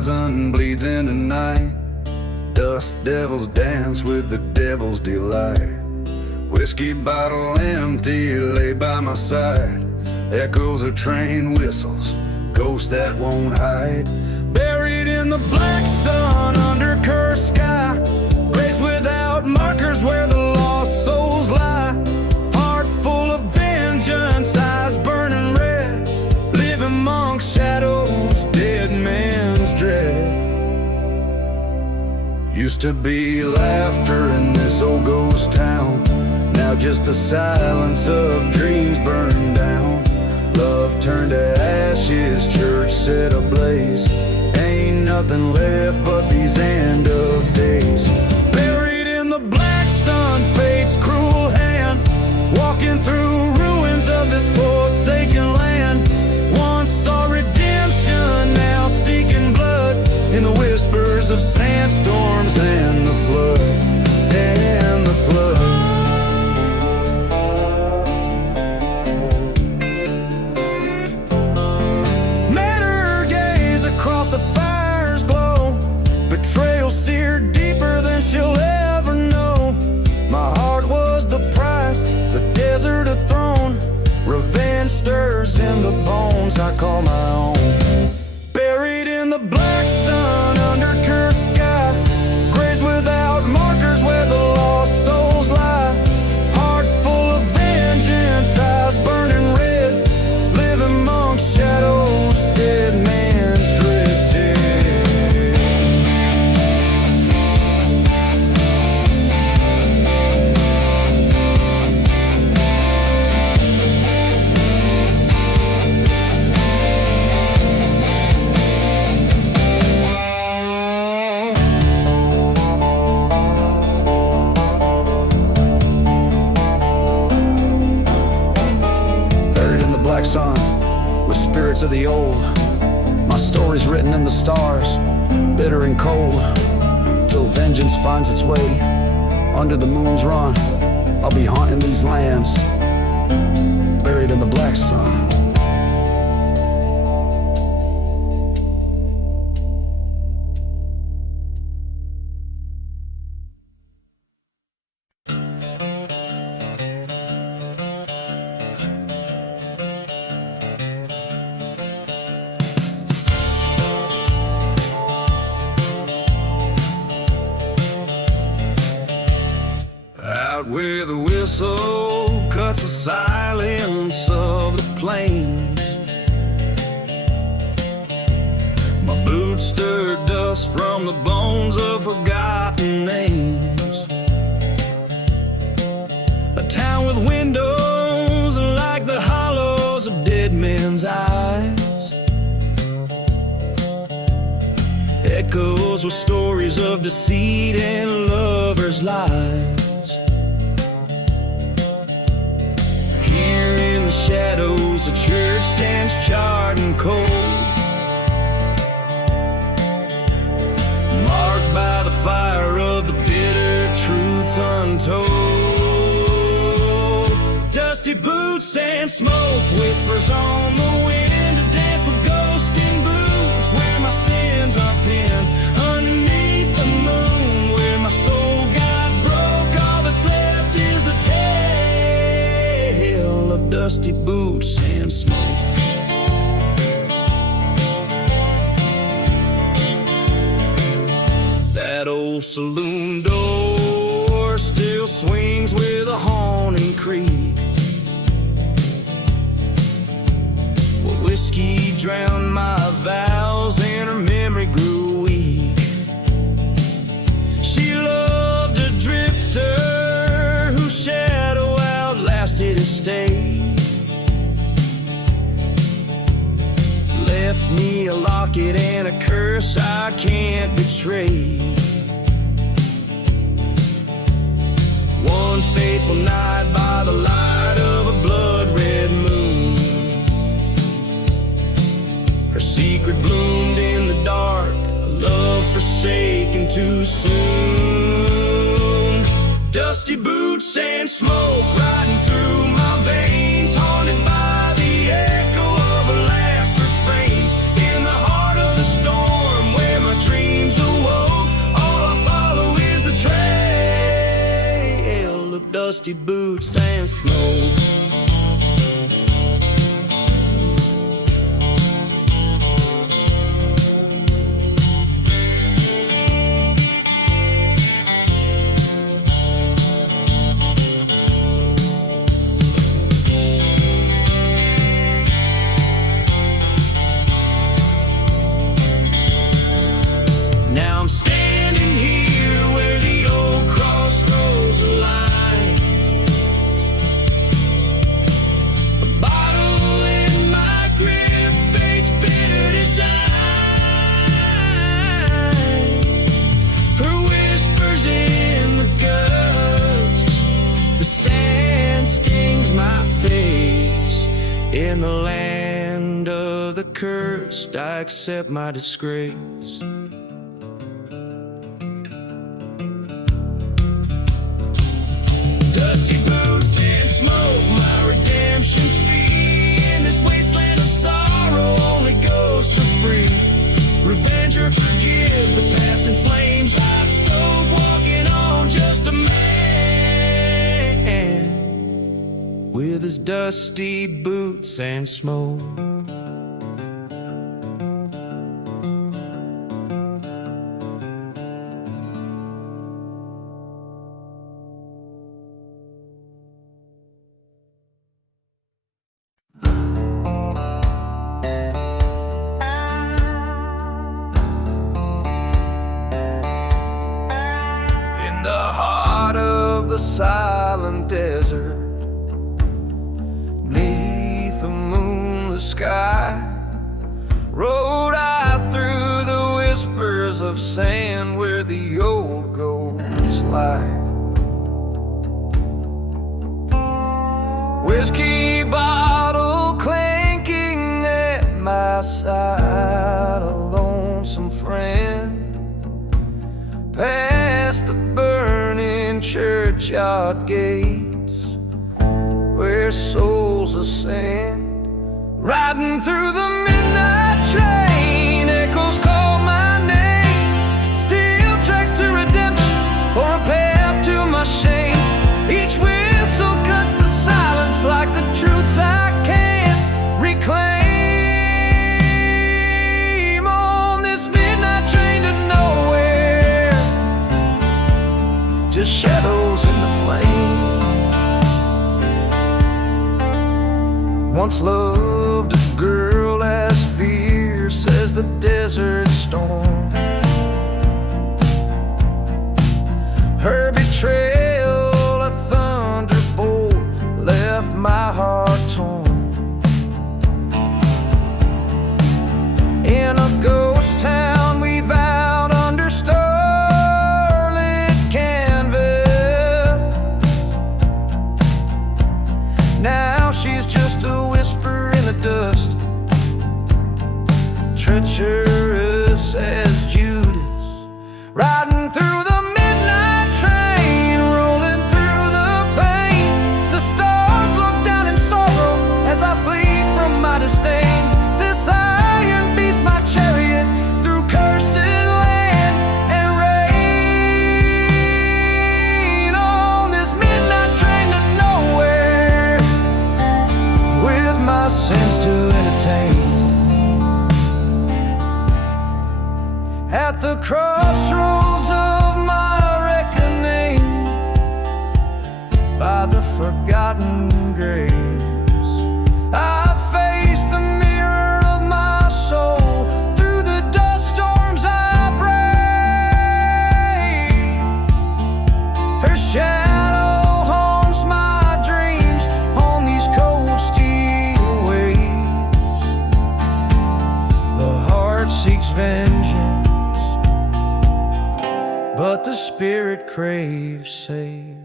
horizon bleeds into night. Dust devils dance with the devil's delight. Whiskey bottle empty lay by my side. Echoes of train whistles, ghosts that won't hide. Buried in the black sun under cursed sky. Graves without markers where the lost souls lie. Heart full of vengeance, eyes burning red. Live amongst shadows, dead man's dread. Used to be laughter in this old ghost town. Now just the silence of dreams burned down. Love turned to ashes, church set ablaze. Ain't nothing left but these end of days. Buried in the black sun, fate's cruel hand. Walking through ruins of this forsaken land. Once saw redemption, now seeking blood. In the whispers of sandstorms and the flood. And the flood. Betrayal seared deeper than she'll ever know. My heart was the price, the desert a throne. Revenge stirs in the bones I call my own. Buried in the black sun under cursed sky. Graves without markers where the lost souls lie. Heart full of vengeance, eyes burning red. Live amongst shadows, dead man's dread. Sun with spirits of the old. My story's written in the stars, bitter and cold. Till vengeance finds its way under the moon's run. I'll be haunting these lands, buried in the black sun. Where the whistle cuts the silence of the plains. My boots stir dust from the bones of forgotten names. A town with windows like the hollows of dead men's eyes. Echoes with stories of deceit and lovers' lives. Shadows, the church stands charred and cold, marked by the fire of the bitter truths untold. Dusty boots and smoke, whispers on the wind, to dance with ghosts in boots, where my sins are pinned underneath the moon, where my soul got broke. All that's left is the tale of dusty boots and smoke. That old saloon door still swings with a haunting creak, where whiskey drowned my vows and her memory grew weak. She loved a drifter whose shadow outlasted his stay. Left me a locket and a curse I can't betray. One fateful night by the light of a blood-red moon, her secret bloomed in the dark, a love forsaken too soon. Dusty boots and smoke riding through my veins, haunted by the echo of her last refrains. In the heart of the storm, where dusty boots and smoke. Now I'm standing here where the old crossroads align. A bottle in my grip, fate's bitter design. Her whispers in the gusts, the sand stings my face. In the land of the cursed, I accept my disgrace. Dusty boots and smoke, my redemption's fee. In this wasteland of sorrow, only goes to free. Revenge or forgive, the past in flames I stoke, walking on just a man with his dusty boots and smoke. In the heart of the silent desert, neath the moonless sky, rode I through the whispers of sand where the old ghosts lie. Whiskey bottle clanking at my side, a lonesome friend. Past the burning churchyard gates where souls ascend. Riding through the midnight train, echoes call my name. Steel tracks to redemption or a path to my shame. Each whistle cuts the silence like the truths I can't reclaim. On this midnight train to nowhere, just shadows in the flame. Once loved a girl as fierce as the desert storm. Her betrayal, a thunderbolt, left my heart torn. In a ghost town we vowed under starlit canvas. Now she's just a whisper in the dust, treacherous as Judas. Riding through the midnight train, rolling through the pain. The stars look down in sorrow as I flee from my disdain. This iron beast my chariot through cursed land and rain. On this midnight train to nowhere, with my sins to entertain. At the crossroads of my reckoning, by the forgotten graves, I face the mirror of my soul. Through the dust storms I brave. Her shadow haunts my dreams on these cold steel waves. The heart seeks vengeance, but the spirit craves saves.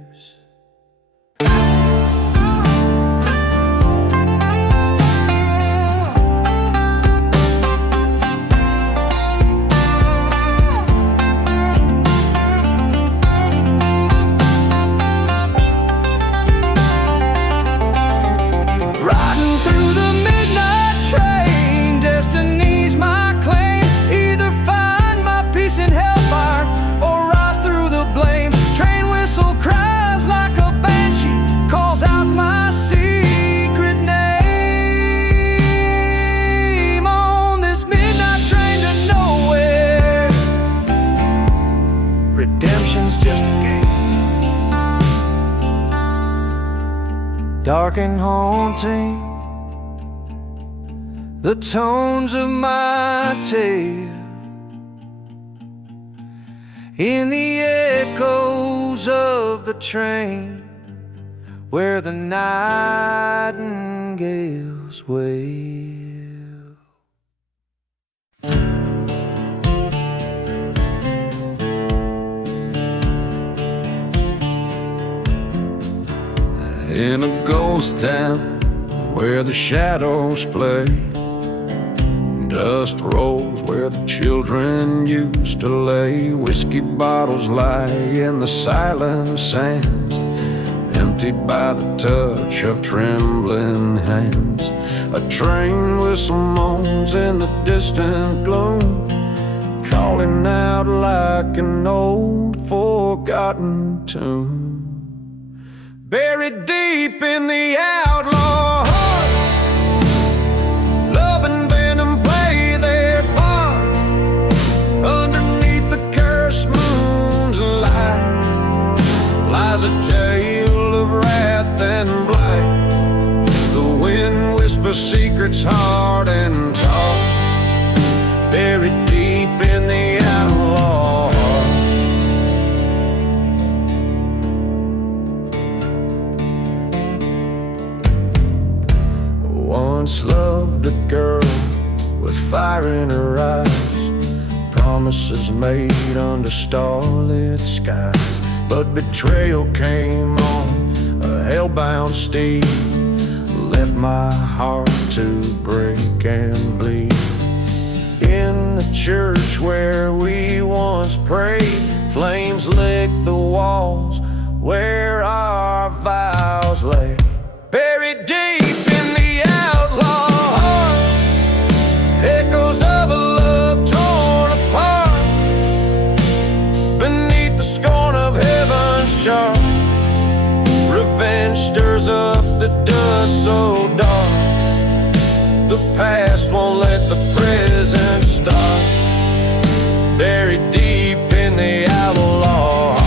Riding through the midnight train, destiny's my claim. Either find my peace in hellfire or rise through the blame. Train whistle cry dark and haunting, the tones of my tale in the echoes of the train where the nightingales wail. In a ghost town where the shadows play, dust rolls where the children used to lay. Whiskey bottles lie in the silent sands, emptied by the touch of trembling hands. A train whistle moans in the distant gloom, calling out like an old forgotten tune. Buried deep in the outlaw heart, love and venom play their part. Underneath the cursed moon's light lies a tale of wrath and blight. The wind whispers secrets hard and tall, buried deep in the outlaw heart. Once loved a girl with fire in her eyes, promises made under starlit skies. But betrayal came on a hellbound steed, left my heart to break and bleed. In the church where we once prayed, flames licked the walls where our vows lay. Buried deep in the outlaw heart, echoes of a love torn apart. Beneath the scorn of heaven's chart, revenge stirs up the dust so dark. The past won't let the present start, buried deep in the outlaw heart.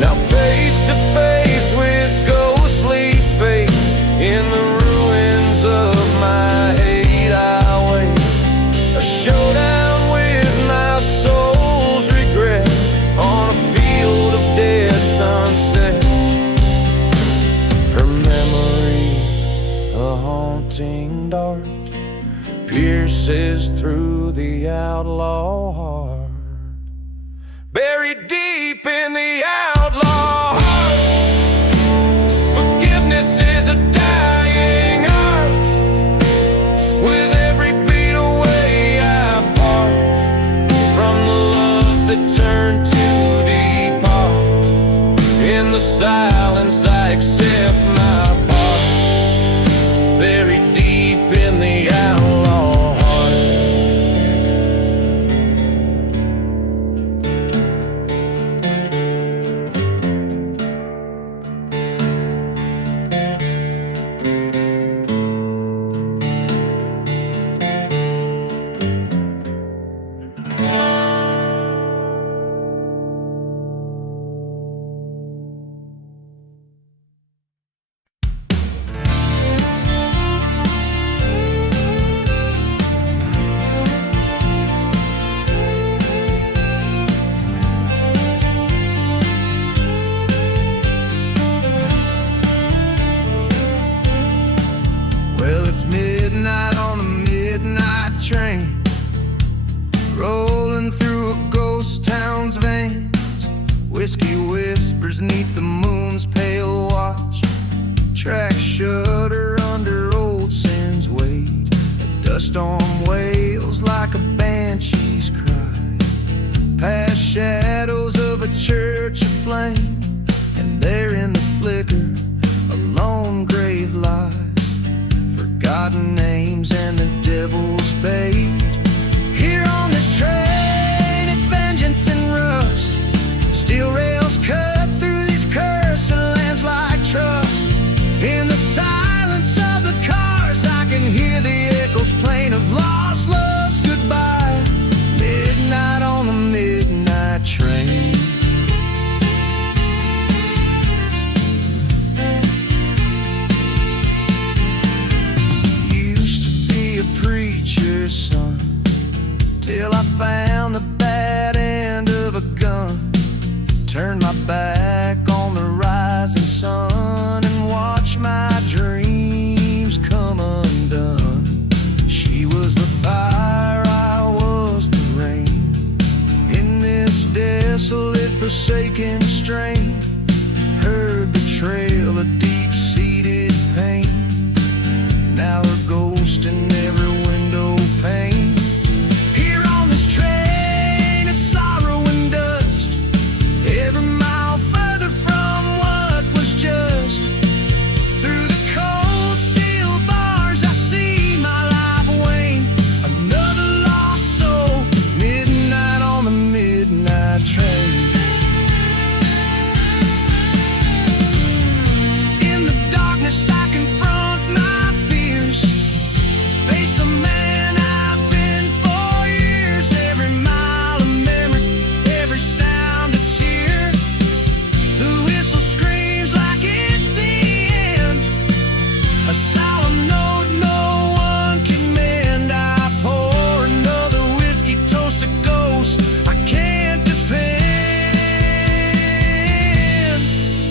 Now face to face with ghostly fates, in the ruins of my hate I wait. A showdown with my soul's regrets on a field of dead sunsets. Her memory, a haunting dart, pierces through the outlaw heart. Buried deep in the outlaw heart, forgiveness is a dying art. With every beat away I part from the love that turned to depart. In the silence I accept my part, buried deep in the outlaw heart. Well, it's midnight on a midnight train, rolling through a ghost town's veins. Whiskey whispers neath the moon's pale watch, tracks shudder under old sin's weight. A dust storm wails like a banshee's cry, past shadows of a church aflame. And there in the flicker, a lone grave lies, forgotten names and the devil's bait. Here on this train, it's vengeance and rust, steel rails cut through these cursed lands like trust. In the silence of the cars, I can hear the echoes plain of lost love's goodbye. Midnight on the midnight train. winter sun, till I found the bad end of a gun. Turned my back on the rising sun and watched my dreams come undone. She was the fire, I was the rain, in this desolate, forsaken strain. Her betrayal, a deep-seated pain, now her ghost in every window pane. Here on this train, it's sorrow and dust, every mile further from what was just. Through the cold steel bars I see my life wane, another lost soul, midnight on the midnight train. In the darkness I confront my fears, face the man I've been for years. Every mile of memory, every sound a tear. The whistle screams like it's the end, a solemn note no one can mend. I pour another whiskey, toast a ghost I can't defend.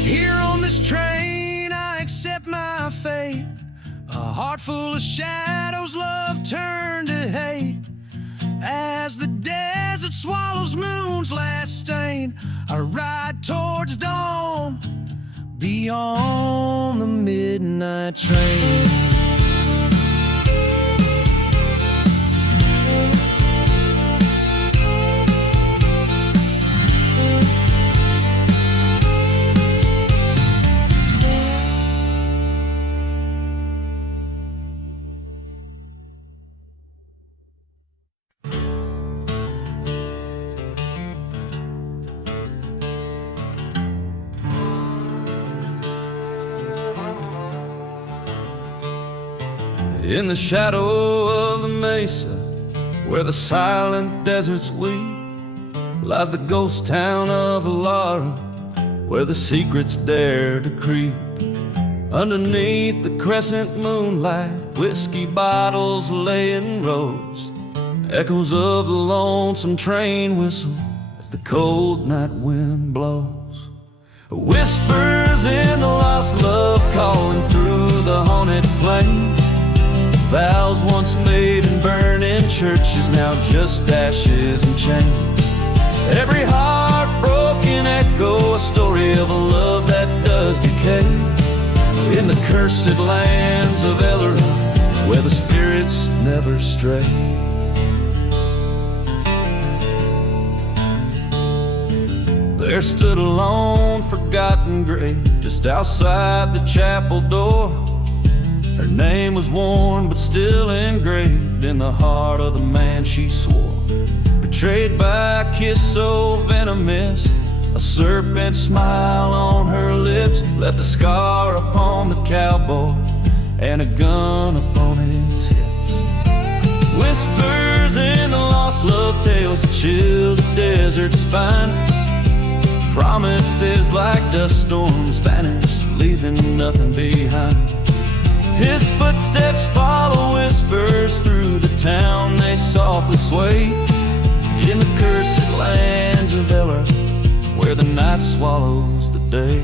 Here on this train I accept my fate, a heart full of shadows, love turned to hate. As the desert swallows moon's last stain, I ride towards dawn, beyond the midnight train. In the shadow of the mesa, where the silent deserts weep, lies the ghost town of Outlaw, where the secrets dare to creep. Underneath the crescent moonlight, whiskey bottles lay in rows, echoes of the lonesome train whistle as the cold night wind blows. Whispers in the lost love calling through the haunted plains, vows once made in burning churches, now just ashes and chains. Every heartbroken echo, a story of a love that does decay. In the cursed lands of Ellery, where the spirits never stray. There stood a lone, forgotten grave just outside the chapel door. Her name was worn but still engraved in the heart of the man she swore. Betrayed by a kiss so venomous, a serpent smile on her lips left a scar upon the cowboy and a gun upon his hips. Whispers in the lost love tales that chill the desert's spine. Promises like dust storms vanish, leaving nothing behind. His footsteps follow whispers through the town, they softly sway. In the cursed lands of Ellery, where the night swallows the day.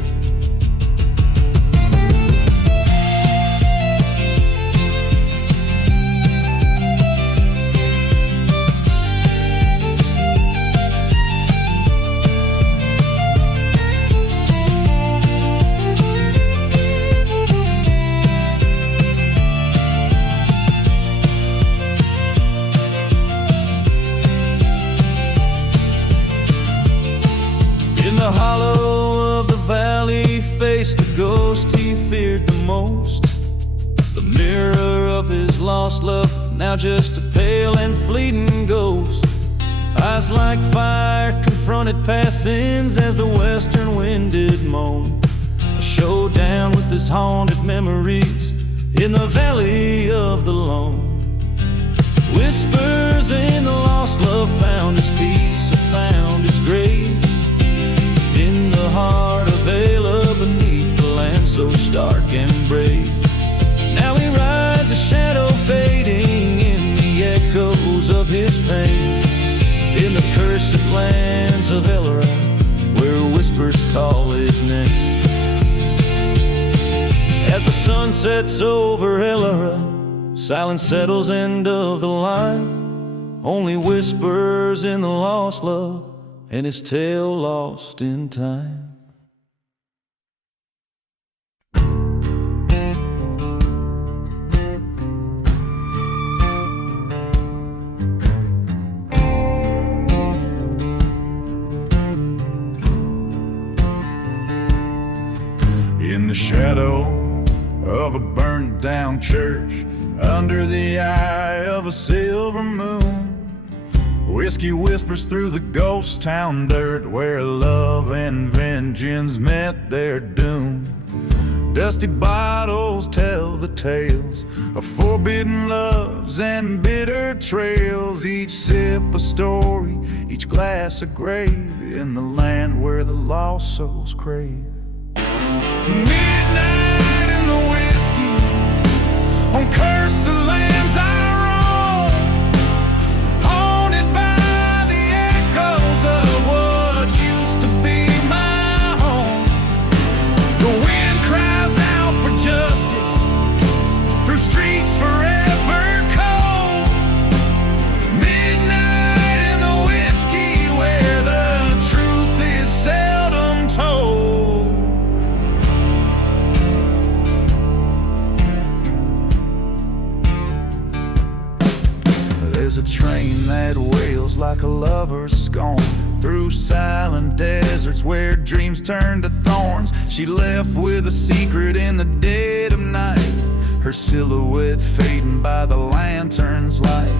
In the hollow of the valley faced the ghost he feared the most. The mirror of his lost love, now just a pale and fleeting ghost. Eyes like fire confronted past sins as the western wind did moan. A showdown with his haunted memories in the valley of the lone. Whispers in the lost love found his peace or found his grave. In the heart of Ayla, beneath the land so stark and brave. Now he rides a shadow fading in the echo As the sun sets over Elora, silence settles end of the line. Only whispers in the lost love and his tale lost in time. In the shadow of a burnt down church, under the eye of a silver moon, whiskey whispers through the ghost town dirt, where love and vengeance met their doom. Dusty bottles tell the tales of forbidden loves and bitter trails, each sip a story, each glass a grave, in the land where the lost souls crave. Midnight in the whiskey, on cursed lands I roam, haunted by the echoes of what used to be my home. The wind cries out for justice through streets forever cold. Midnight in the whiskey, where the truth is seldom told. There's a train that wails like a lover's scorn, through silent deserts where dreams turn to thorns. She left with a secret in the dead of night, her silhouette fading by the lantern's light.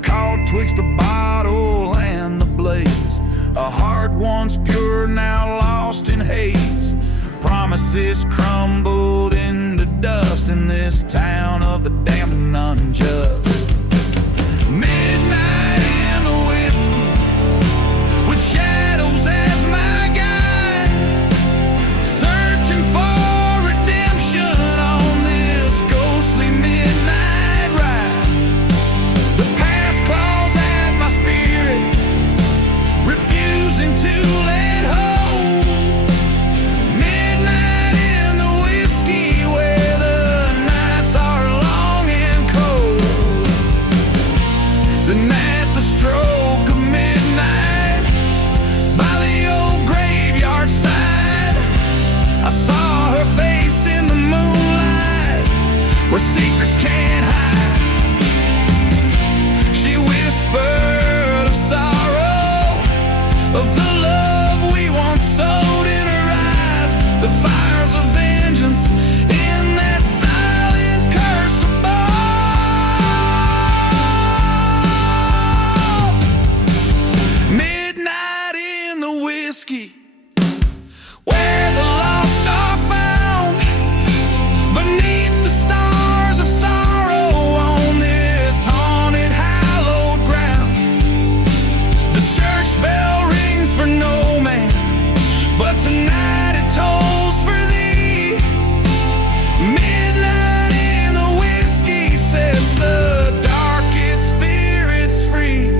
Caught twixt the bottle and the blaze, a heart once pure now lost in haze. Promises crumbled into dust in this town of the damned and unjust. Midnight in the whiskey, with shadows as my guide, searching for redemption on this ghostly midnight ride. The past claws at my spirit, refusing to let hold. Midnight in the whiskey, where the nights are long and cold. Then at the stroke of midnight, by the old graveyard side, I saw her face in the moonlight, where secrets can't hide. She whispered of sorrow, of the love we once sowed in her eyes, the fires of vengeance in that silent cursed abode. Midnight in the whiskey, where the lost are found, beneath the stars of sorrow on this haunted hallowed ground. The church bell rings for no man, but tonight it tolls for thee. Midnight in the whiskey sets the darkest spirits free.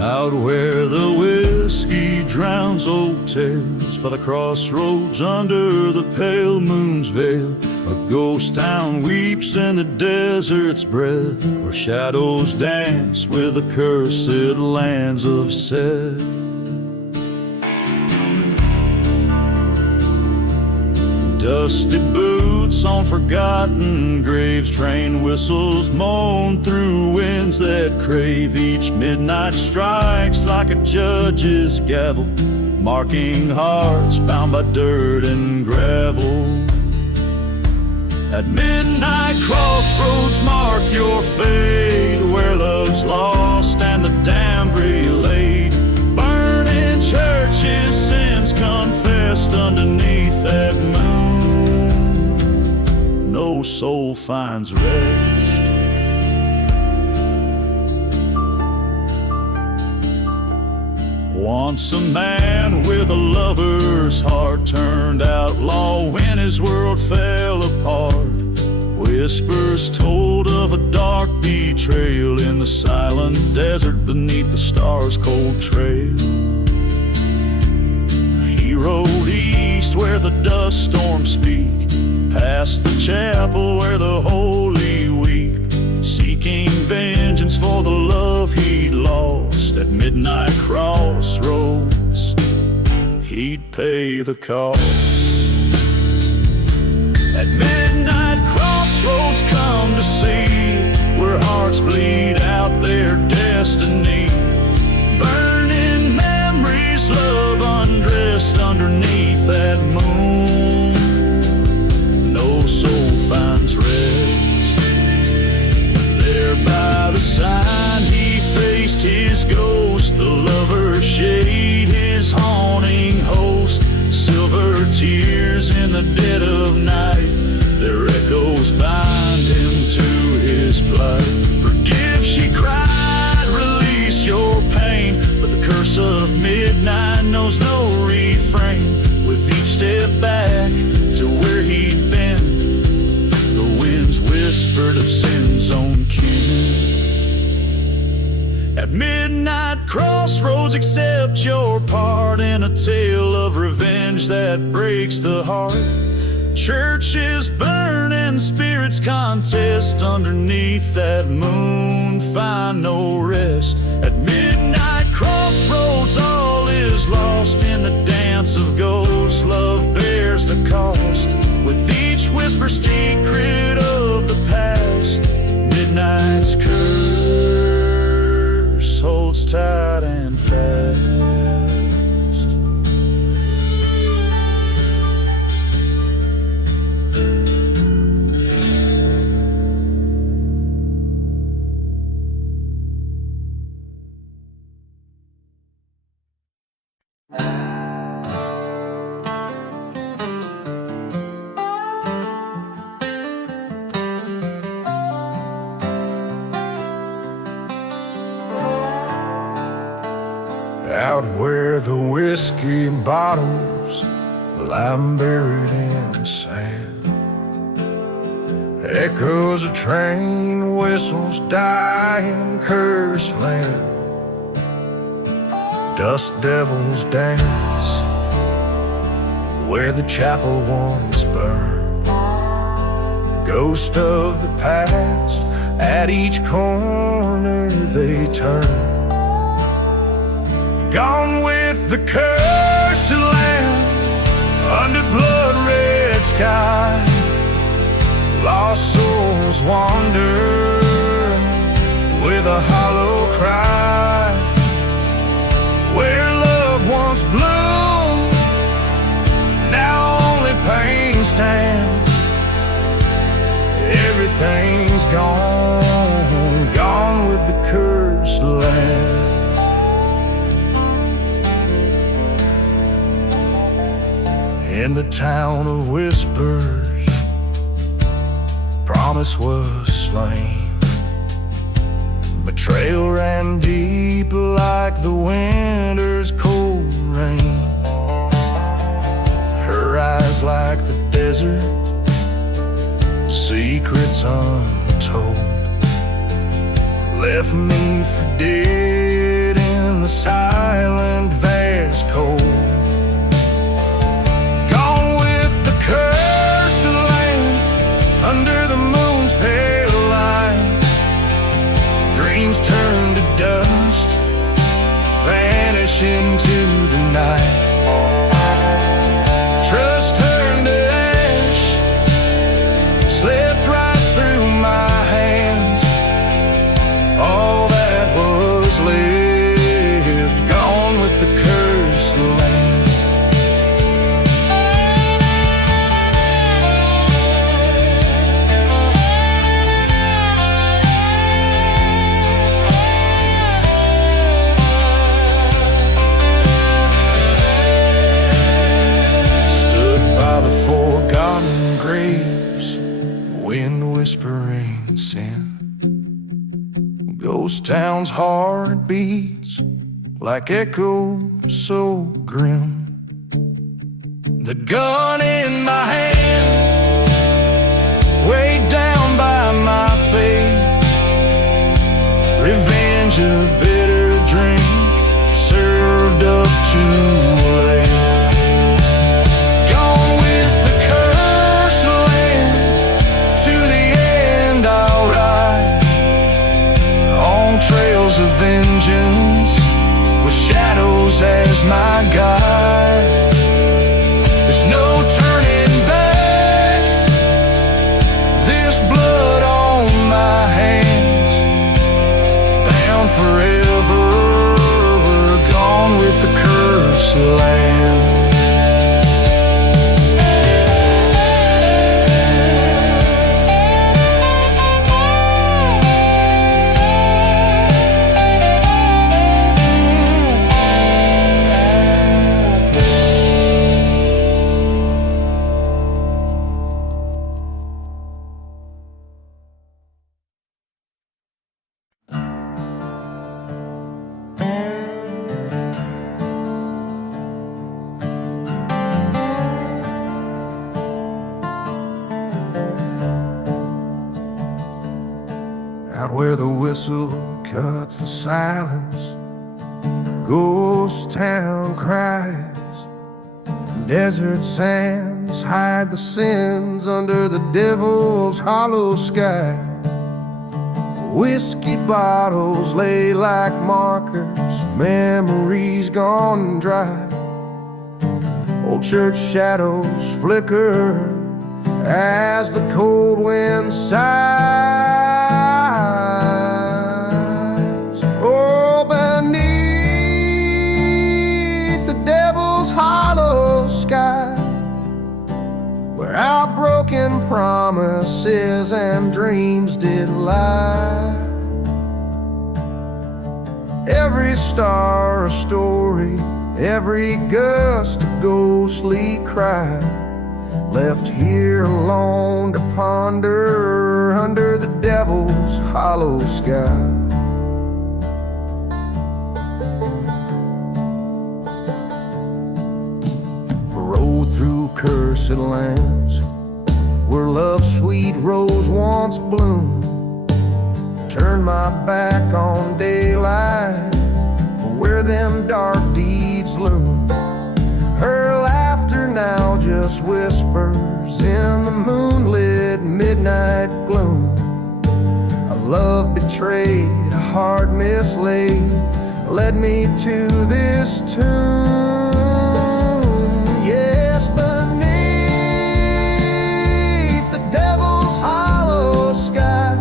Out where the whiskey drowns old tales, by the crossroads under the pale moon's veil, a ghost town weeps in the desert's breath, where shadows dance with the cursed lands of Seth. Dusty boots on forgotten graves, train whistles moan through winds that crave. Each midnight strikes like a judge's gavel, marking hearts bound by dirt and gravel. At midnight crossroads mark your fate, where love's lost and the damned relayed, burning that moon, no soul finds rest. Once a man with a lover's heart turned outlaw when his world fell apart. Whispers told of a dark betrayal in the silent desert beneath the stars' cold trail. He rode east where the dust storms speak, past the chapel where the holy weep, seeking vengeance for the love he'd lost. At midnight crossroads, he'd pay the cost. At midnight crossroads, come to see where hearts bleed out their destiny. Burning memories, love undressed underneath that moon, no soul finds rest. There by the sign he faced his ghost, the lover shade his haunting host. Silver tears in the dead of night, their echoes bind him to his plight. Forgive, she cried, release your pain, but the curse of midnight knows no refrain. With each step back to where he'd been, the winds whispered of sin's own kin. At midnight crossroads, accept your part in a tale of revenge that breaks the heart. Churches burn and spirits contest underneath that moon, find no rest. At midnight crossroads, all is lost in the dance of ghosts. Love bears the cost, with each whisper secret of the past. Midnight's curse holds tight and fast. Out where the whiskey bottles lie buried in sand, echoes of train whistles die in cursed land. Dust devils dance where the chapel once burned, ghost of the past at each corner they turn. Gone with the cursed land under blood-red sky, lost souls wander with a hollow cry. Where love once bloomed, now only pain stands. Everything's gone, gone with the cursed land. In the town of whispers, promise was slain. Betrayal ran deep like the winter's cold rain. Her eyes like the desert, secrets untold, left me for dead in the silent vast cold. Under the moon's pale light, dreams turn to dust, vanish into the night. Trust turned to ash, slipped right through my hands. All that was left, gone with the cursed land. whispering sin. Ghost town's heart beats like echoes so grim. The gun in my hand, weighed down by my fate. Revenge, a bitter drink, served up too late. Gone with the cursed land, to the end I'll ride, on trails of vengeance, with shadows as my guide. There's no turning back, this blood on my hands, bound forever, gone with the cursed land. Out where the whistle cuts the silence, ghost town cries. Desert sands hide the sins under the devil's hollow sky. Whiskey bottles lay like markers, memories gone dry. Old church shadows flicker as the cold wind sighs. Oh, beneath the devil's hollow sky, where our broken promises and dreams did lie. Every star a story, every gust a ghostly cry, left here alone to ponder under the devil's hollow sky. Rode through cursed lands where love's sweet rose once bloomed. Turned my back on daylight for where them dark deeds loom. Her laughter now just whispers in the moonlit midnight gloom. A love betrayed, a heart mislaid, led me to this tomb. Yes, beneath the devil's hollow sky,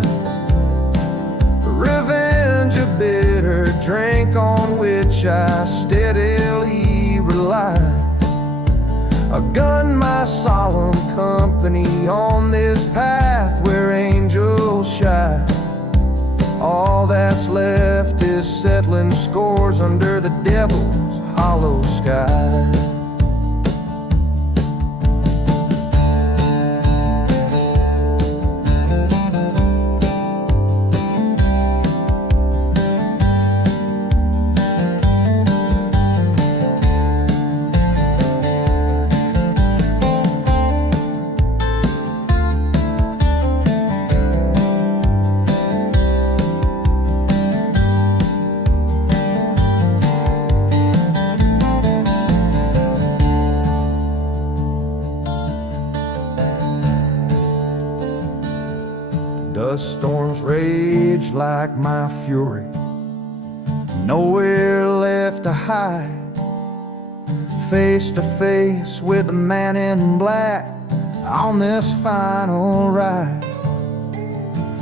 revenge a bitter drink on which I steadily rely. A gun my solemn company on this path where angels shine. All that's left is settling scores under the devil's hollow sky. Dust storms rage like my fury, nowhere left to hide. Face to face with the man in black on this final ride.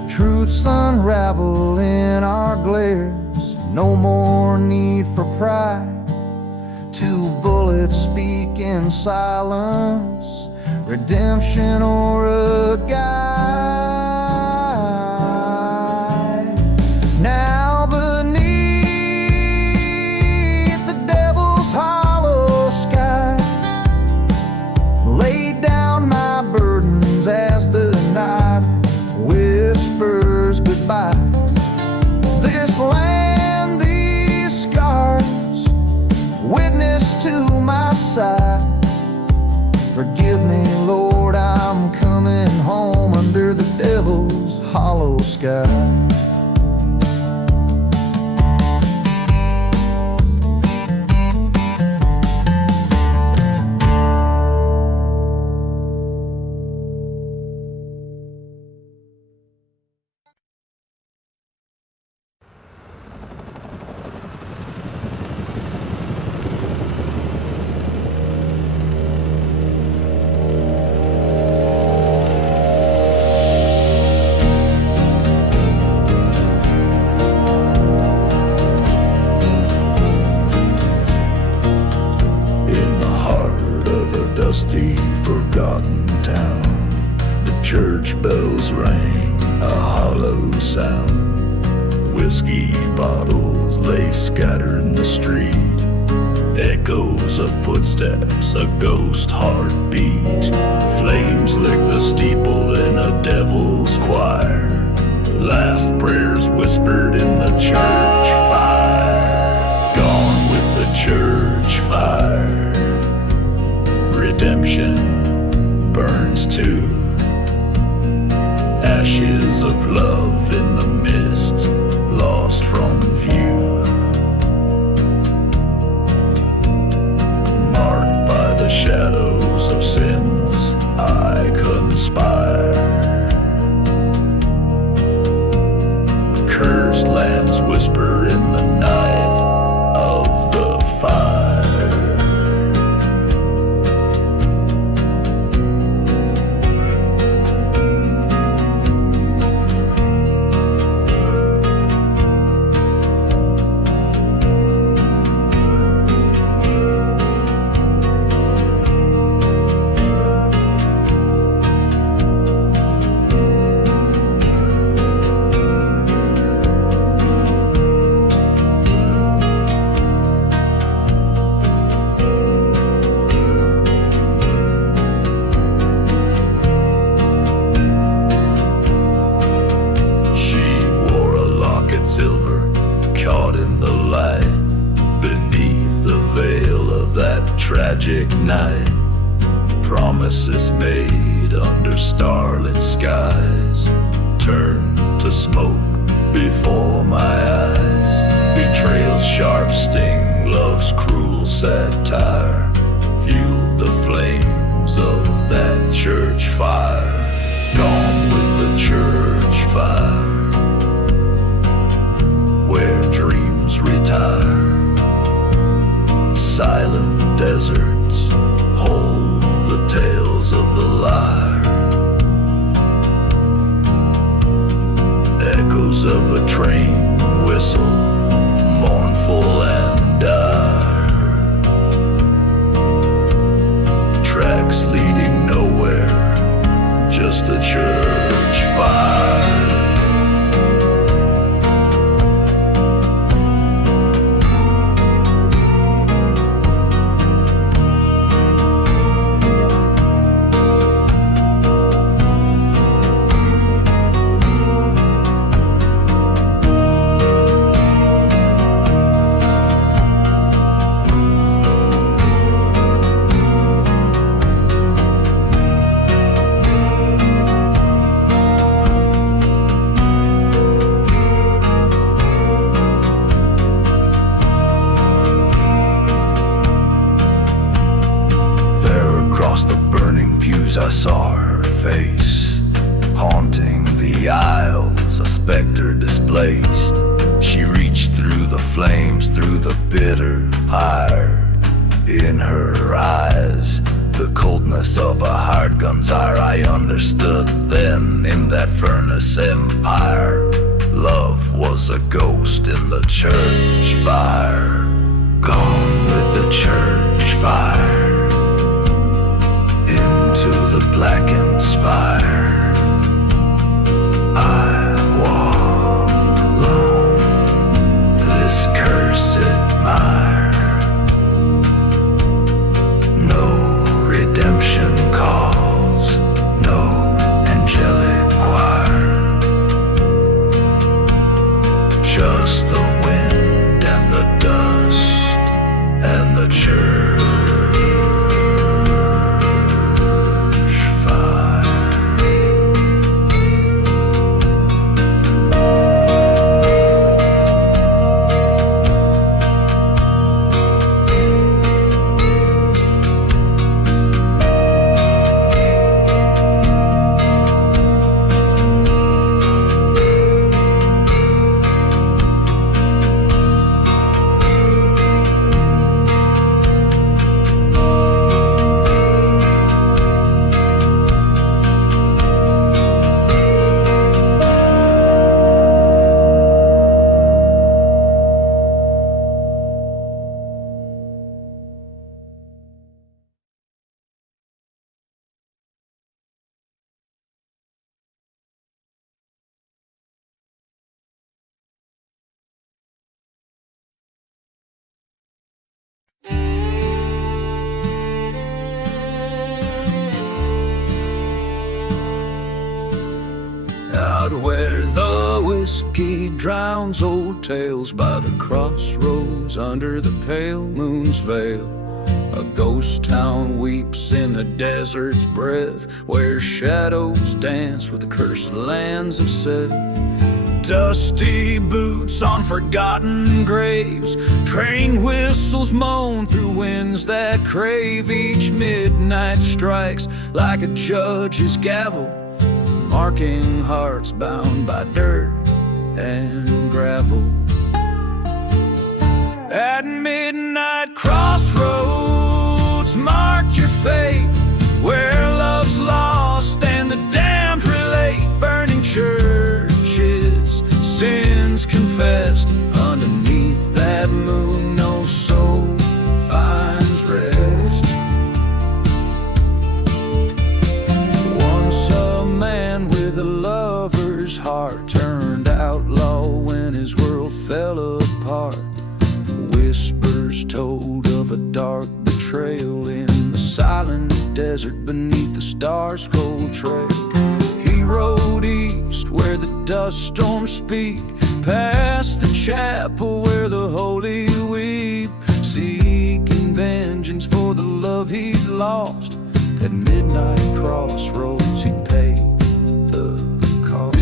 Truths unravel in our glares, no more need for pride. Two bullets speak in silence, redemption or a guide. Now beneath the devil's hollow sky, laid down my burdens as the night Forgive me, Lord, I'm coming home under the devil's hollow sky. Dusty, forgotten town, the church bells rang a hollow sound. Whiskey bottles lay scattered in the street, echoes of footsteps, a ghost heartbeat. Flames lick the steeple in a devil's choir, last prayers whispered in the church fire. Gone with the church fire. Redemption burns too. Ashes of love in the mist, lost from view. Marked by the shadows of sins I conspire. Cursed lands whisper in the night of the fire. Silver, caught in the light, beneath the veil of that tragic night. Promises made under starlit skies turned to smoke before my eyes. Betrayal's sharp sting, love's cruel satire, fueled the flames of that church fire. Gone with the church fire, where dreams retire. Silent deserts hold the tales of the lyre. Echoes of a train whistle, mournful and dire. Tracks leading nowhere, just a church fire. I saw her face, haunting the aisles, a specter displaced. She reached through the flames, through the bitter pyre. In her eyes, the coldness of a hard gun's ire. I understood then, in that furnace empire, love was a ghost in the church fire. Gone with the church fire, to the blackened spire. I walk alone this cursed mire. No redemption calls, no angelic choir. Just the wind and the dust and the church. Out where the whiskey drowns old tales, by the crossroads under the pale moon's veil, a ghost town weeps in the desert's breath, where shadows dance with the cursed lands of Seth. Dusty boots on forgotten graves, train whistles moan through winds that crave. Each midnight strikes like a judge's gavel, marking hearts bound by dirt and gravel. At midnight crossroads, mark your fate, where love's lost and the damned relate. Burning churches, sins confessed, underneath that moon no soul finds rest. Once a man with a lover's heart turned outlaw when his world fell apart. Whispers told of a dark betrayal in the silent desert beneath the stars' cold trail. He rode east where the dust storms speak, past the chapel where the holy weep, seeking vengeance for the love he'd lost. At midnight crossroads he'd pay the cost.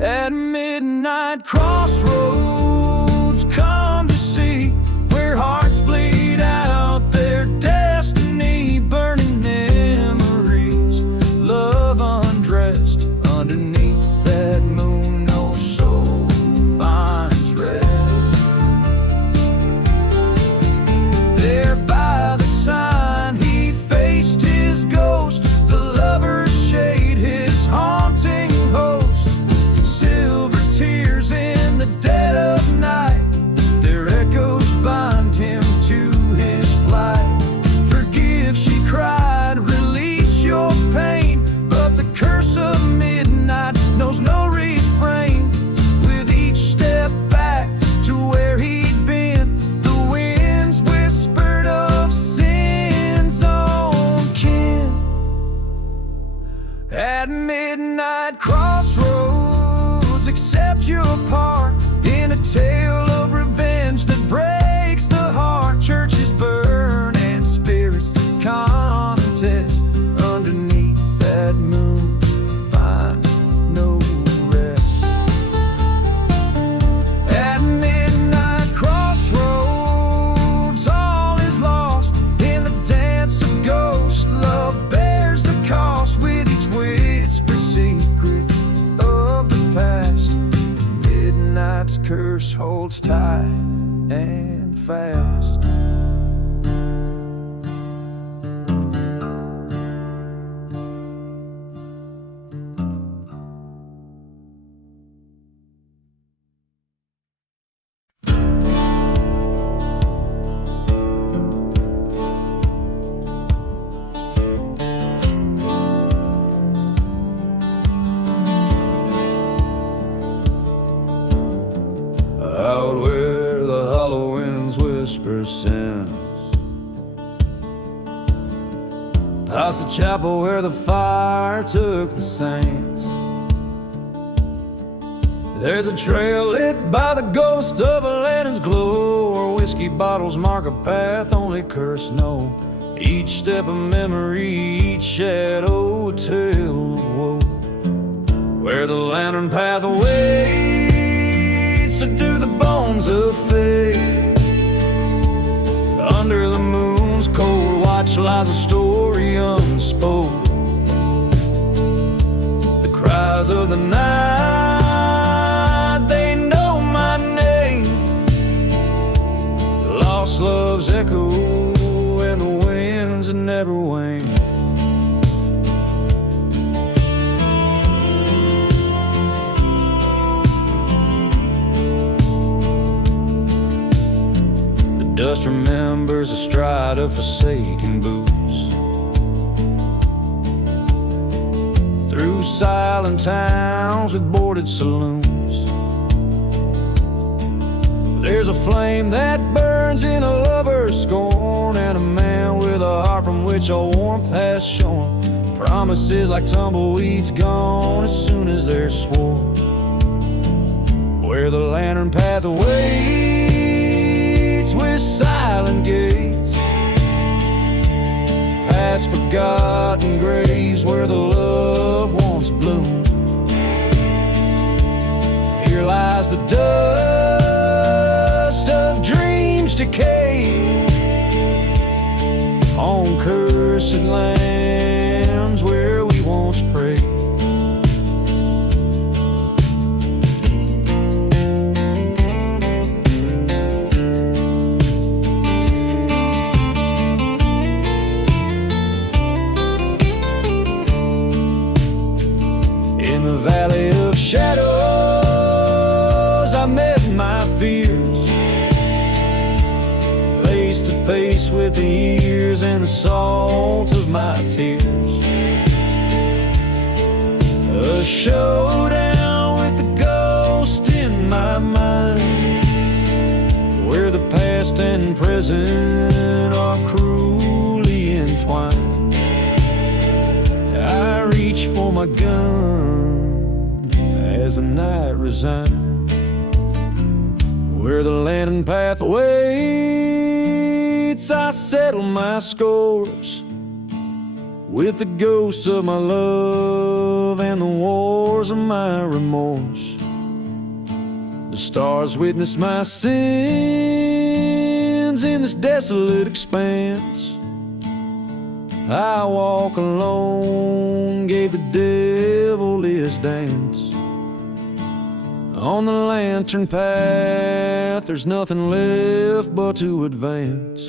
At midnight crossroads, come to see where hearts bleed out their destiny. Burning memories, love undressed, underneath that moon no soul finds rest. There by the sign he faced his ghost, the lover's shade, his haunting host. Silver tears in the dead of night, their echoes bind him to his plight. Forgive, she cried, release your pain, but the curse of midnight knows no refrain. With each step back to where he'd been, the winds whispered of sin's own kin. At midnight crossroads, accept your part in a tale of revenge that breaks the heart. Churches burn and spirits contest, underneath that moon find no rest. At midnight crossroads, all is lost in the dance of ghosts. Love bears the cost with each whisper secret of the past. Midnight's curse holds tight and fast. Out where the hollow winds whisper sins, past the chapel where the fire took the saints, there's a trail lit by the ghost of a lantern's glow, where whiskey bottles mark a path only cursed know. Each step a memory, each shadow a tale of woe, where the lantern path waits to do the bones of fate. Under the moon's cold watch lies a story unspoken, the cries of the night, they know my name. Lost love's echo and the winds that never wane. Dust remembers a stride of forsaken boots, through silent towns with boarded saloons. There's a flame that burns in a lover's scorn, and a man with with a heart from which all warmth has shone. Promises like tumbleweeds gone as soon as they're sworn. Where the lantern path waits with silent gates, past forgotten graves where the love once bloomed. Here lies the dust of dreams decayed on cursed lands where we once prayed. In the valley of shadows I met my fears, face to face with the years and the salt of my tears. A showdown with the ghost in my mind, where the past and present are cruelly entwined. I reach for my gun as the night resigned. Where the lantern path waits, I settle my scores with the ghosts of my love and the wars of my remorse. The stars witness my sins in this desolate expanse. I walk alone, gave the devil his dance. On the lantern path, there's nothing left but to advance.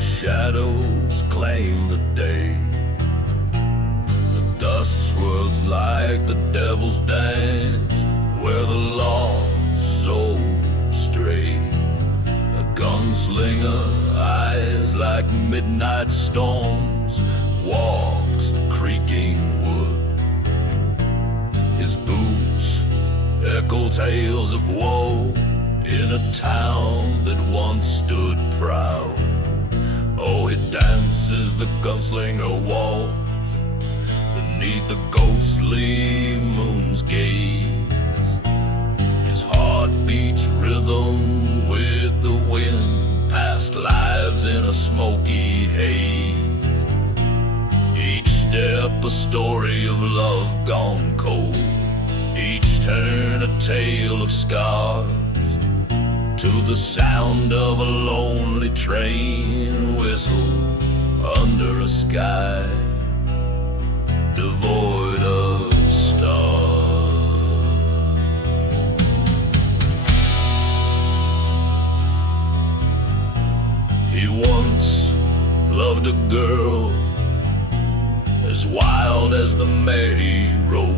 Shadows claim the day. The dust swirls like the devil's dance, where the lost souls stray. A gunslinger, eyes like midnight storms, walks the creaking wood. His boots echo tales of woe in a town that once stood proud. Oh, he dances the gunslinger waltz beneath the ghostly moon's gaze. His heart beats rhythm with the wind, past lives in a smoky haze. Each step a story of love gone cold, each turn a tale of scars. To the sound of a lonely train whistle under a sky devoid of stars. He once loved a girl as wild as the merry road.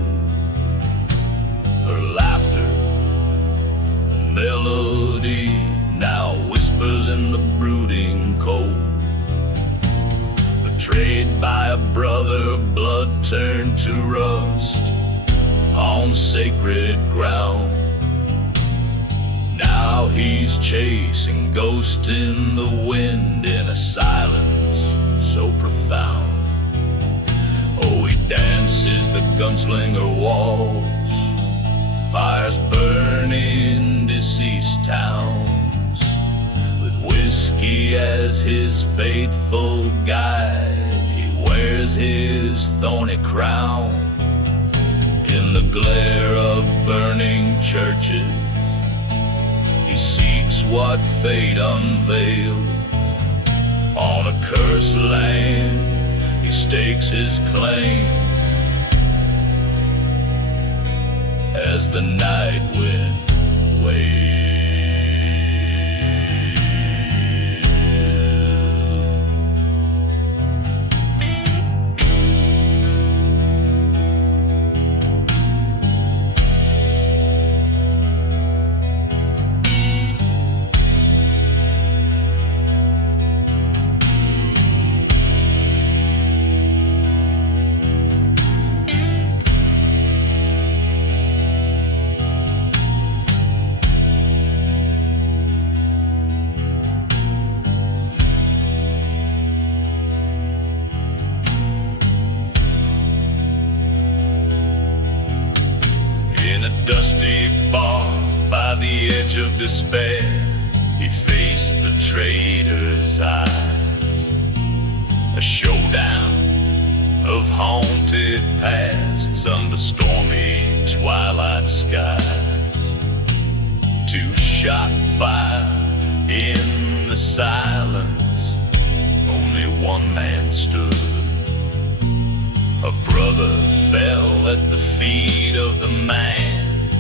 Her laughter, melody, now whispers in the brooding cold. Betrayed by a brother, blood turned to rust on sacred ground. Now he's chasing ghosts in the wind in a silence so profound. Oh, he dances the gunslinger waltz, fires burn in deceased towns, with whiskey as his faithful guide. He wears his thorny crown in the glare of burning churches. He seeks what fate unveils. On a cursed land he stakes his claim as the night went away. In a dusty bar by the edge of despair, he faced the traitor's eyes. A showdown of haunted pasts under stormy twilight skies. Two shot fire in the silence, only one man stood. A brother fell at the feet of the man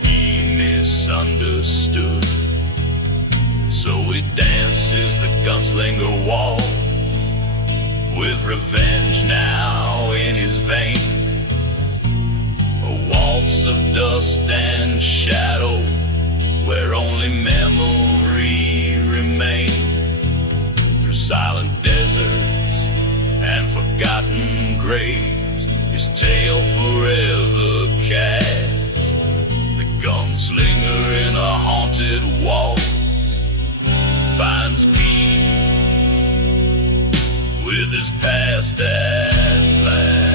he misunderstood. So he dances the gunslinger waltz, with revenge now in his veins. A waltz of dust and shadow, where only memory remains. Through silent deserts and forgotten graves, his tale forever cast. The gunslinger in a haunted waltz finds peace with his past at last.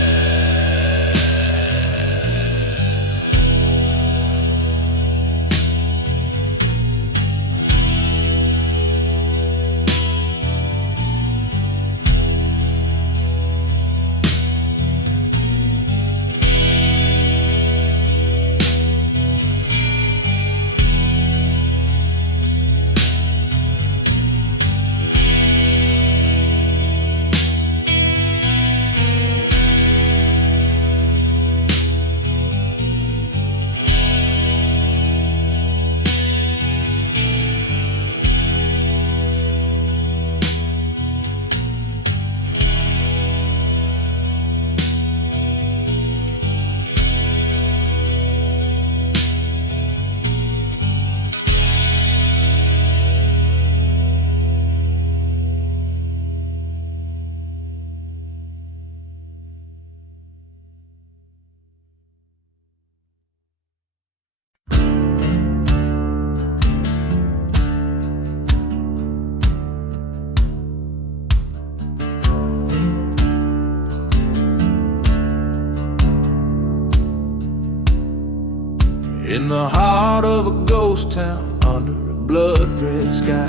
In the heart of a ghost town under a blood-red sky,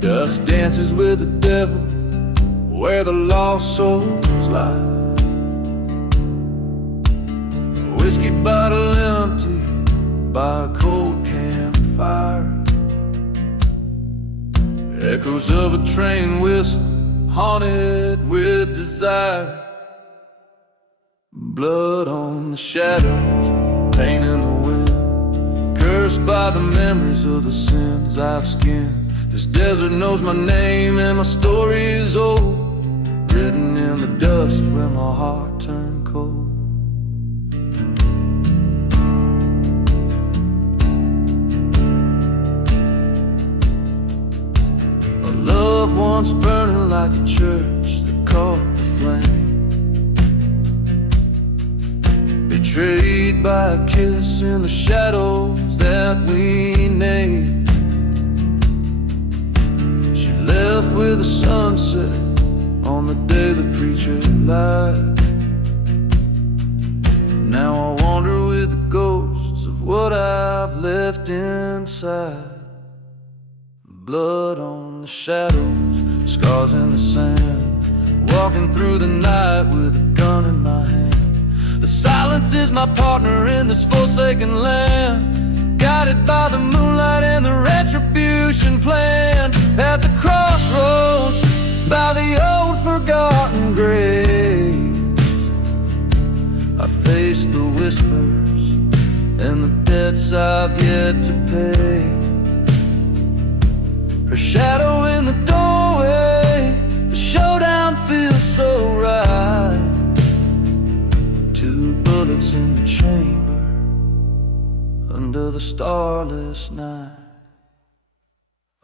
dust dances with the devil where the lost souls lie. Whiskey bottle empty by a cold campfire, echoes of a train whistle haunted with desire. Blood on the shadows, pain in the wind, cursed by the memories of the sins I've skinned. This desert knows my name and my story is old, written in the dust where my heart turned cold. A love once burning like a church that caught the flame, betrayed by a kiss in the shadows that we named. She left with the sunset on the day the preacher lied. Now I wander with the ghosts of what I've left inside. Blood on the shadows, scars in the sand, walking through the night with a gun in my hand. The silence is my partner in this forsaken land, guided by the moonlight and the retribution plan. At the crossroads, by the old forgotten graves, I face whispers and the debts I've yet to pay. Her shadow in the doorway, the showdown feels so right. 2 bullets in the chamber under the starless night.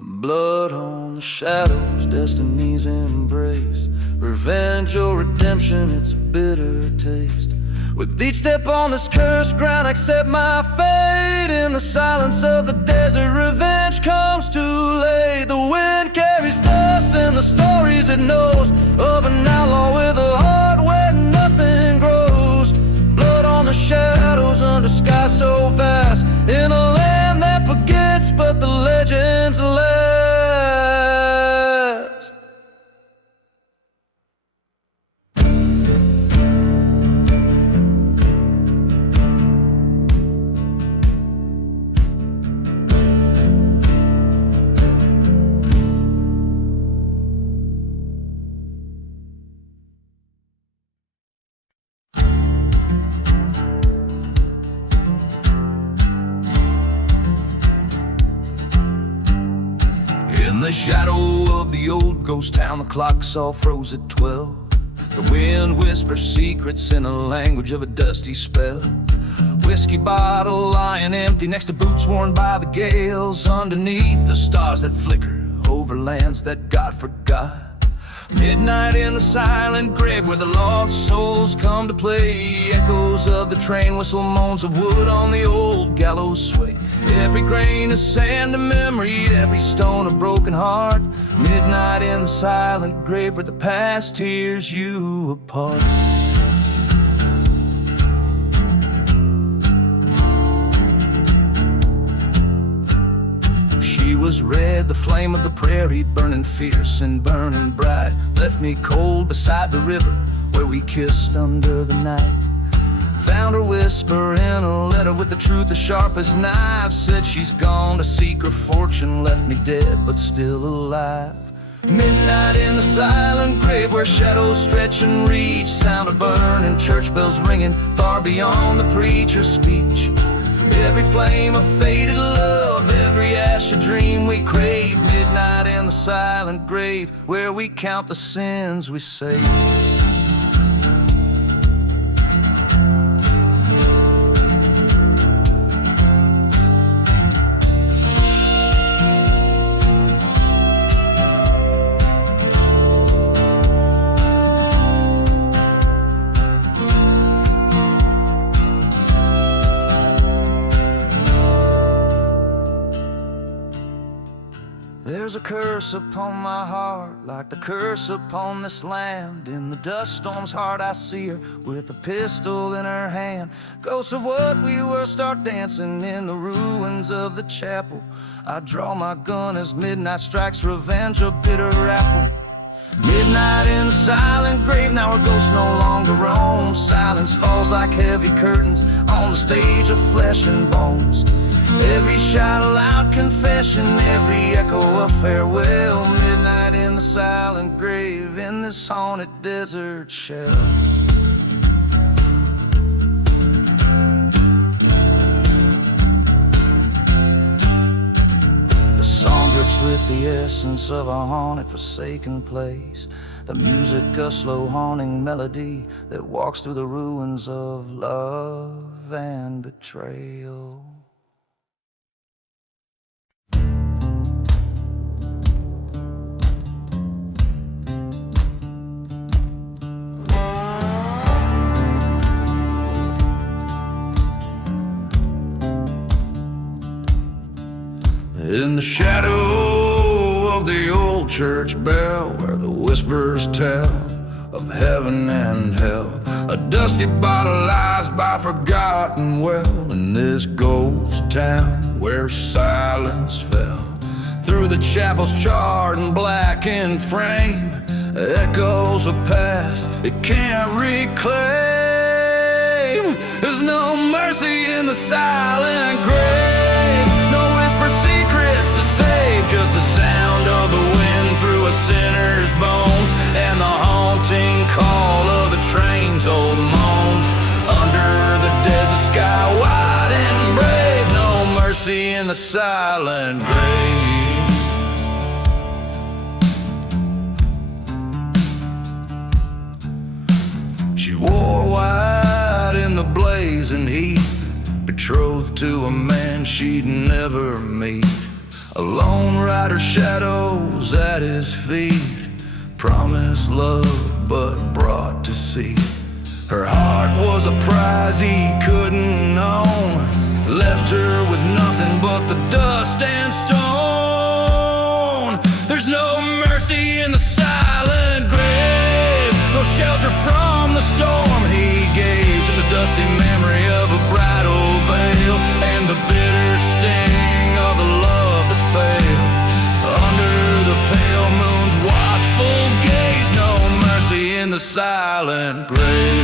Blood on the shadows, destiny's embrace. Revenge or redemption, it's a bitter taste. With each step on this cursed ground, I accept my fate. In the silence of the desert, revenge comes too late. The wind carries dust and the stories it knows of an outlaw with a heart where nothing grows. Blood on the shadows under sky so vast, in a land that forgets but the legends last. In the shadow of the old ghost town, the clock's all froze at 12. The wind whispers secrets in the language of a dusty spell. Whiskey bottle lying empty next to boots worn by the gales. Underneath the stars that flicker over lands that God forgot. Midnight in the silent grave where the lost souls come to play. Echoes of the train whistle, moans of wood on the old gallows sway. Every grain of sand a memory, every stone a broken heart. Midnight in the silent grave where the past tears you apart. She was red, the flame of the prairie, burning fierce and burning bright. Left me cold beside the river where we kissed under the night. Found her whisper in a letter with the truth as sharp as knives. Said she's gone to seek her fortune, left me dead but still alive. Midnight in the silent grave where shadows stretch and reach. Sound of burning church bells ringing far beyond the preacher's speech. Every flame of faded love, every ash a dream we crave. Midnight in the silent grave where we count the sins we save. There's a curse upon my heart, like the curse upon this land. In the dust storm's heart I see her, with a pistol in her hand. Ghosts of what we were start dancing in the ruins of the chapel. I draw my gun as midnight strikes, revenge a bitter apple. Midnight in the silent grave, now our ghosts no longer roam. Silence falls like heavy curtains on the stage of flesh and bones. Every shout a loud confession, every echo a farewell. Midnight in the silent grave, in this haunted desert shell. The song drips with the essence of a haunted, forsaken place. The music a slow haunting melody that walks through the ruins of love and betrayal. In the shadow of the old church bell, where the whispers tell of heaven and hell, a dusty bottle lies by forgotten well. In this ghost town where silence fell, through the chapel's charred and blackened frame, echoes of past it can't reclaim. There's no mercy in the silent grave, no whisper secrets to save, just the sound of the wind through a sinner's bones, and the haunting call of the train's old moans. Under the desert silent grave. She wore white in the blazing heat, betrothed to a man she'd never meet. A lone rider shadows at his feet, promised love but brought deceit. Her heart was a prize he couldn't own, left her with nothing but the dust and stone. There's no mercy in the silent grave, no shelter from the storm he gave, just a dusty memory of a bridal veil and the bitter sting of the love that failed. Under the pale moon's watchful gaze, no mercy in the silent grave.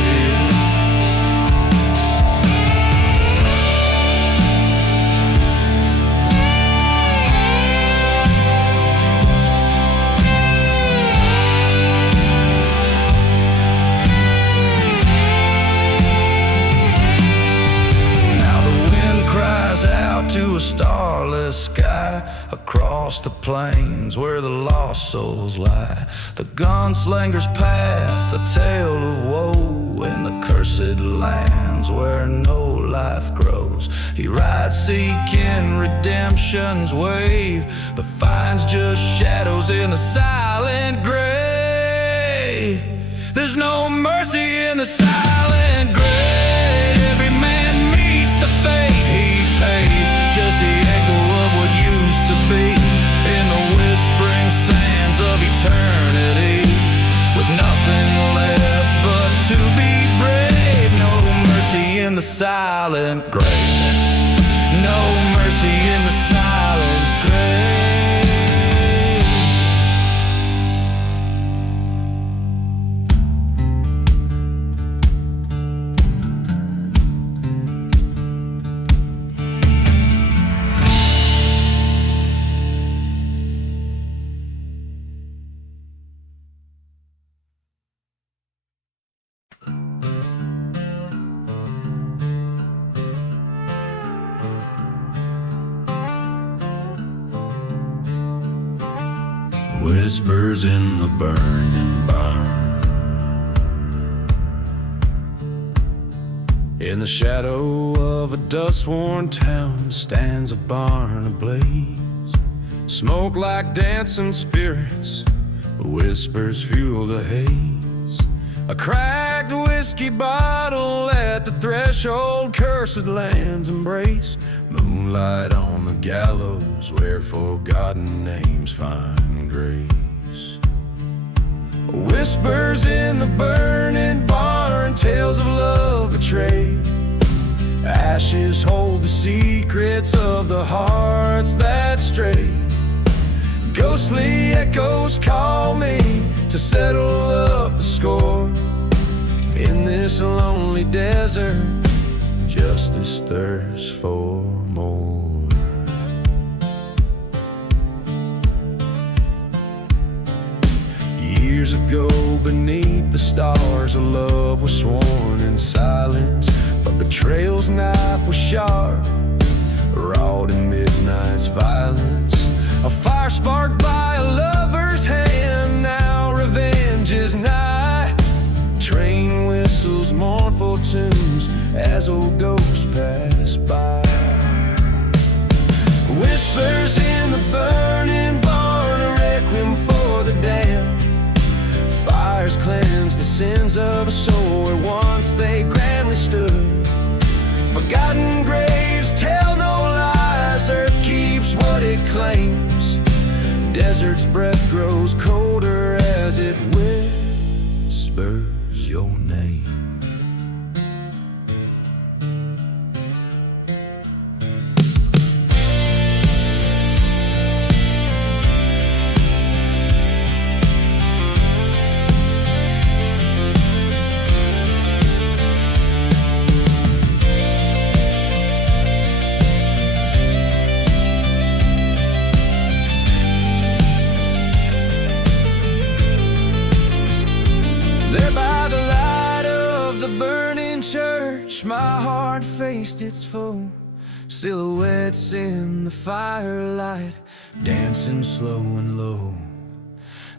Out to a starless sky, across the plains where the lost souls lie. The gunslinger's path, the tale of woe, in the cursed lands where no life grows. He rides seeking redemption's wave, but finds just shadows in the silent grave. There's no mercy in the silent grave. Every man meets the fate he pays, just the echo of what used to be in the whispering sands of eternity, with nothing left but to be brave. No mercy in the silent grave, no mercy in the silent grave. Whispers in the burning barn. In the shadow of a dust-worn town stands a barn ablaze. Smoke like dancing spirits, whispers fuel the haze. A cracked whiskey bottle at the threshold, cursed land's embrace. Moonlight on the gallows where forgotten names find grace. Whispers in the burning barn, tales of love betrayed. Ashes hold the secrets of the hearts that stray. Ghostly echoes call me to settle up the score. In this lonely desert, justice thirsts for more. Years ago, beneath the stars, a love was sworn in silence, but betrayal's knife was sharp, wrought in midnight's violence. A fire sparked by a lover's hand, now revenge is nigh. Train whistles mournful tunes as old ghosts pass by. Whispers in the burning barn, a requiem for the damned. Fires cleanse the sins of a soul where once they grandly stood. Forgotten graves tell no lies, earth keeps what it claims. Desert's breath grows colder as it whispers your name. My heart faced its foe, silhouettes in the firelight, dancing slow and low.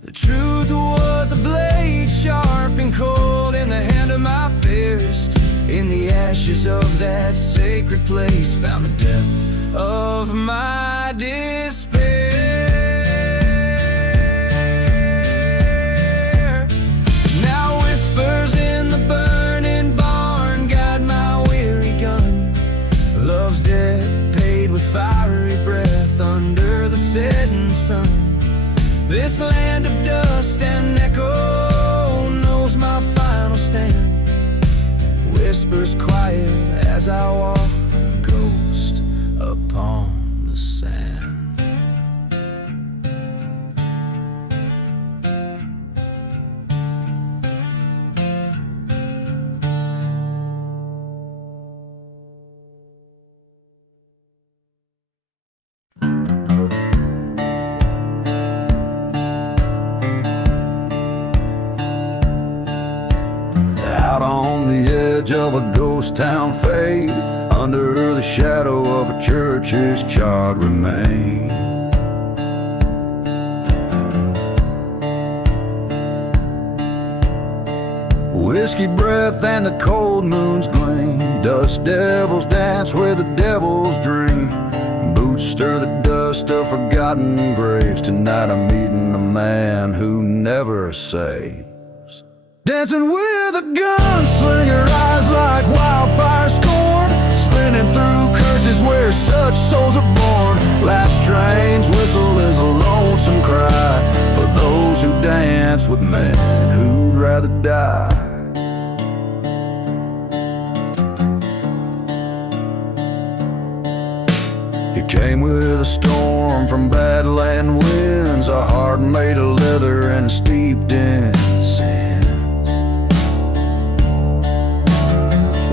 The truth was a blade sharp and cold in the hand of my fist. In the ashes of that sacred place found the depth of my despair. Now whispers in the burning barn guide my weary gun. Love's dead, paid with fiery breath under the setting sun. This land of dust and echo knows my final stand. Whispers quiet as I walk, a ghost upon the sand. Out on the edge of a ghost town fade, under the shadow of a church's charred remain. Whiskey breath and the cold moon's gleam, dust devils dance where the devils dream. Boots stir the dust of forgotten graves. Tonight I'm meeting a man who never saves. Dancing with a gunslinger, eyes like wildfire scorn, spinning through curses where such souls are born. Last strange whistle is a lonesome cry for those who dance with men who'd rather die. He came with a storm from badland winds, a heart made of leather and steeped in sin.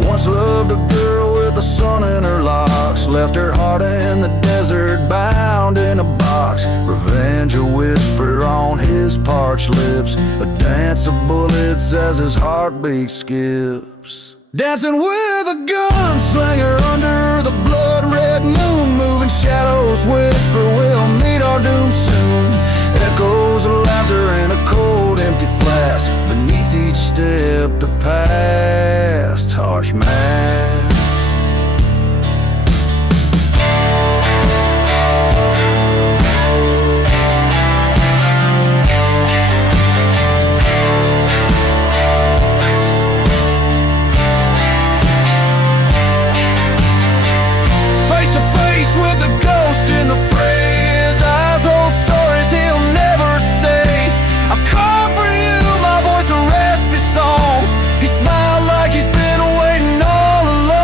Once loved a girl with the sun in her locks, left her heart in the desert bound in a box. Revenge a whisper on his parched lips, a dance of bullets as his heartbeat skips. Dancing with a gunslinger under the blood-red moon, moving shadows whisper we'll meet our doom soon. Echoes of laughter in a cold empty flask, beneath each step the past harsh mask. Face to face with the ghost in the fray, his eyes hold stories he'll never say. I've come for you, my voice a raspy song. He smiled like he's been waiting all along.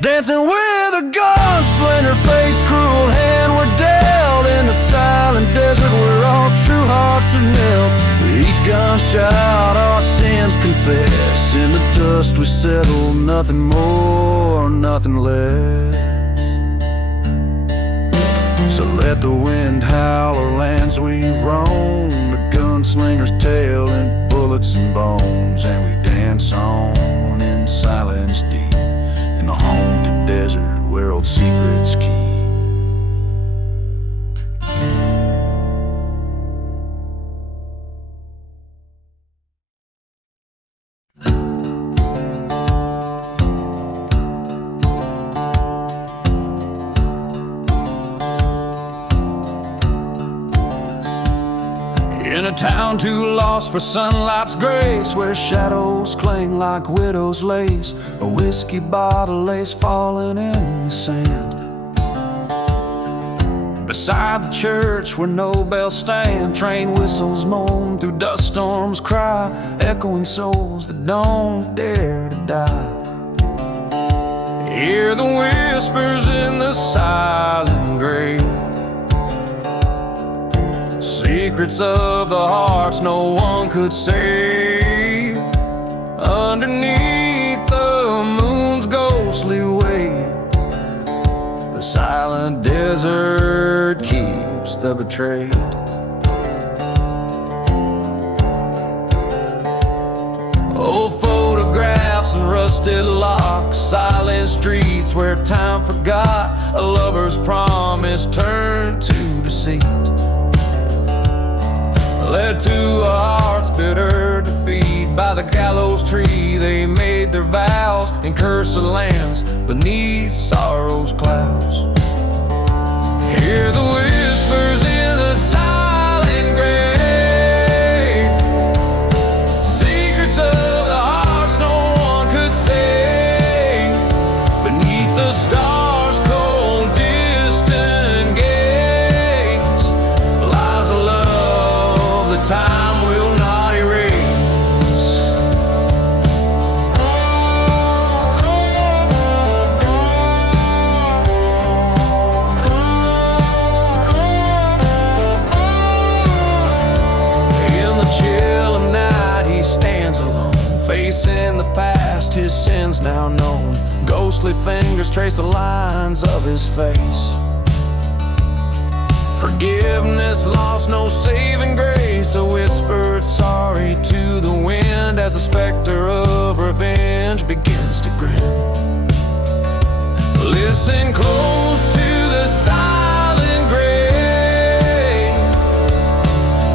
Dancing with a gunslinger, fate's cruel hand were dealt in the silent desert where all true hearts are knelt. With each gunshot our sins confess, in the dust we settle, nothing more, nothing less. So let the wind howl o'er lands we roam, the gunslinger's tale and bullets and bones, and we dance on in silence deep, in the haunted desert where old secrets keep. In a town too lost for sunlight's grace, where shadows cling like widow's lace, a whiskey bottle lays falling in the sand. Beside the church where no bells stand, train whistles moan through dust storms cry, echoing souls that don't dare to die. Hear the whispers in the silent grave, secrets of the hearts no one could say. Underneath the moon's ghostly wave, the silent desert keeps the betrayed. Old photographs and rust rusted locks, silent streets where time forgot a lover's promise turned to deceit. Led to a heart's bitter defeat. By the gallows tree they made their vows and cursed the lands beneath sorrow's clouds. Hear the whispers in the silent grave, secrets of the hearts no one could say. Beneath the stars' cold distant gaze lies a love that time will not erase. Facing the past, his sins now known. Ghostly fingers trace the lines of his face. Forgiveness lost, no saving grace. A whispered sorry to the wind as the specter of revenge begins to grin. Listen close to the silent grave,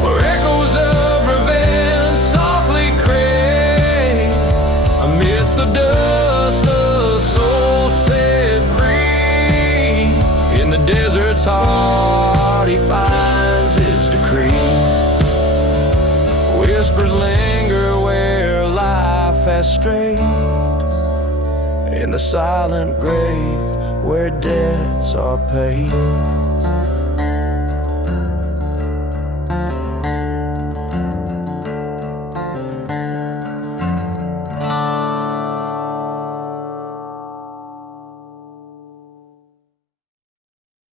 where echoes of revenge softly crave. Amidst the dust, a soul set free. In the desert's heart, he finds his decree. Whispers linger where life has strayed. In the silent grave, where debts are paid.